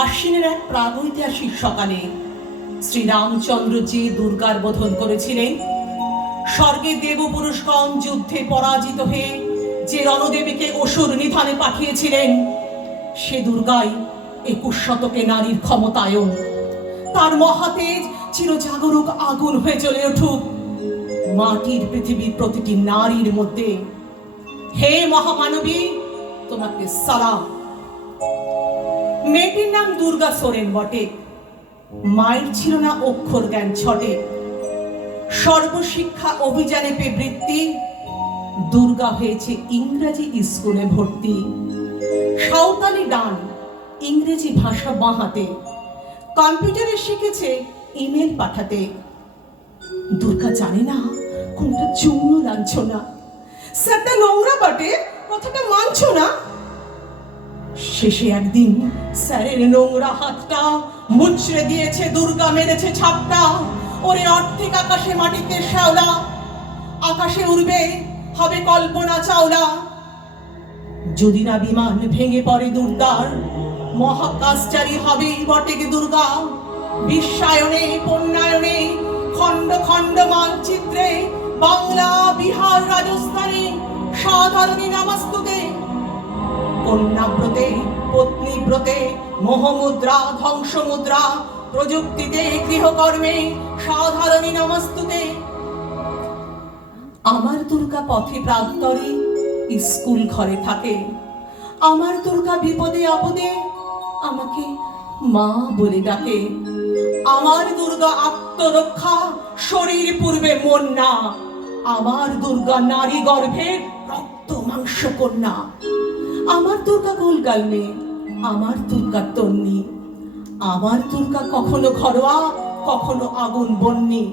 আশ্বিনের এক প্রাগৈতিহাসিক সকালে শ্রীরামচন্দ্র যে দুর্গার বোধন করেছিলেন, স্বর্গে দেবপুরুষগণ যুদ্ধে পরাজিত হয়ে যে রণদেবীকে অসুর নিধনে পাঠিয়েছিলেন, সে দুর্গাই 21 শতকে নারীর ক্ষমতায়ন। তার মহাতেজ চিরজাগরুক আগুন হয়ে জ্বলে উঠুক মাটির পৃথিবীর প্রতিটি নারীর মধ্যে। হে মহামানবী, তোমাকে সালাম। মেয়েটির নাম দুর্গা সোরেন বটে। মায়ের ছিল না অক্ষর জ্ঞান ছটে। সর্বশিক্ষা অভিযানে পেয়ে বৃত্তি, দুর্গা হয়েছে ইংরেজি স্কুলে ভর্তি। সাঁওতালি ডান, ইংরেজি ভাষা বাঁহাতে, কম্পিউটারে শিখেছে ইমেল পাঠাতে। দুর্গা জানে না কোনটা যৌন লাঞ্ছনা। স্যারটা নোংরা বটে, কথাটা মানছো না। শেষে একদিন স্যারের নোংরা হাতটা মুচড়ে দিয়েছে দুর্গা, মেরেছে ছাপটা। ওরে অর্ধেক আকাশে মাটিতে শ্যাওলা, আকাশে উড়বে হবে কল্পনা চাওলা। যদি না বিমান ভেঙে পড়ে দুর্গার, মহাকাশচারী হবে বটে দুর্গা। বিশ্বায়নে পণ্যায়নে খণ্ড খণ্ড মানচিত্রে বাংলা, বিহার, রাজস্থানে সাধারণী নামাস্তুতে। কন্যাব্রতে, পত্নীব্রতে, মোহমুদ্রা, ধ্বংসমুদ্রা, প্রযুক্তিতে, গৃহকর্মে সাধারণী নমস্তুতে। আমার দুর্গা পথে প্রান্তরে স্কুল ঘরে থাকে। আমার দুর্গা বিপদে আপদে আমাকে মা বলে ডাকে। আমার দুর্গা আত্মরক্ষা, শরীর পূর্বে মন না। আমার দুর্গা নারী গর্ভের রক্ত মাংস কন্যা। আমার দুর্গা গোলগাল মেয়ে, আমার দুর্গা তন্নি। আমার দুর্গা কখনো ঘরোয়া, কখনো আগুন বন্যি।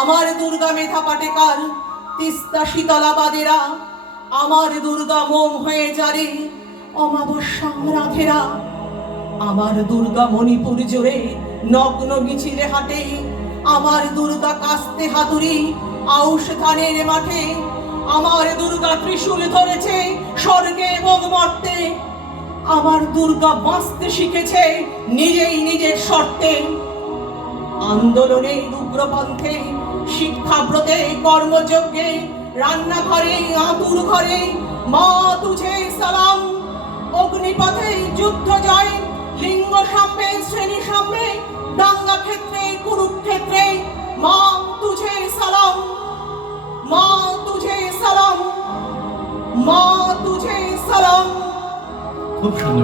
আমার দুর্গা মেধা পাটেকার, তিস্তা শীতলা বাদেরা। আমার দুর্গা মোম হয়ে যারে অমাবস্যা রাধেরা। আমার দুর্গা মণিপুর জোরে নগ্ন মিছিলে হাঁটে। আমার দুর্গা কাস্তে হাতুড়ি আউশ ধানের মাঠে। আমার দুর্গা ত্রিশূল ধরেছে স্বর্গে এবং মর্তে। আমার দুর্গা বাঁচতে শিখেছে নিজেই নিজের শর্তে। আন্দোলনে, উগ্রপন্থে, শিক্ষাব্রতে, কর্মযজ্ঞে, রান্নাঘরে, আঁতুর ঘরে মা তুঝে সালাম। অগ্নিপথে যুদ্ধ জয়, লিঙ্গ সাম্যে, শ্রেণী সাম্যে, দাঙ্গা ক্ষেত্রে, কুরুক্ষেত্রে মা তুঝে সালাম। মা তুঝে সালাম, মা তুঝে সালাম। খুব সুন্দর।